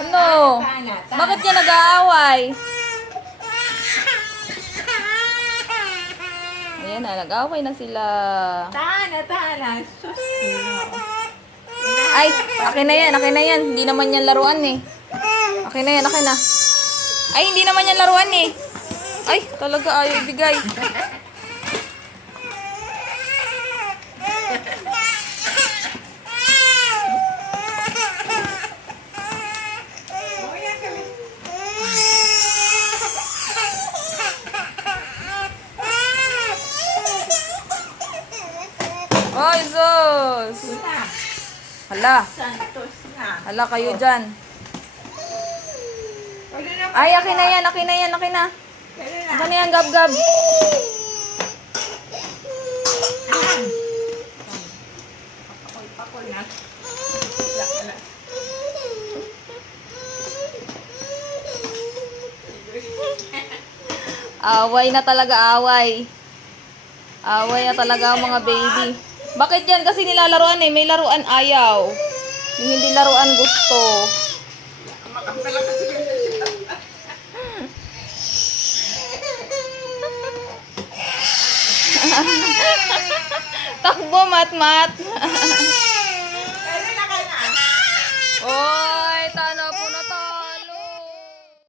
Ano? Bakit ka nag-aaway? Ayan na, nag-aaway na sila. Tana. Sus. Ay, akin na yan, akin na yan. Hindi naman yan laruan eh. Akin na yan, akin na. Ay, hindi naman yan laruan eh. Ay, talaga ayaw ibigay. Ay, Sos! Hala, Santos na. hala kayo dyan. Ay, akin na yan, akin na yan, akin na. Akin na yan, gab-gab. Pakol na. Away na talaga, away. Away na talaga ang mga baby. Bakit yan? Kasi nilalaruan eh. May laruan ayaw. Yung hindi laruan gusto. Takbo, mat-mat.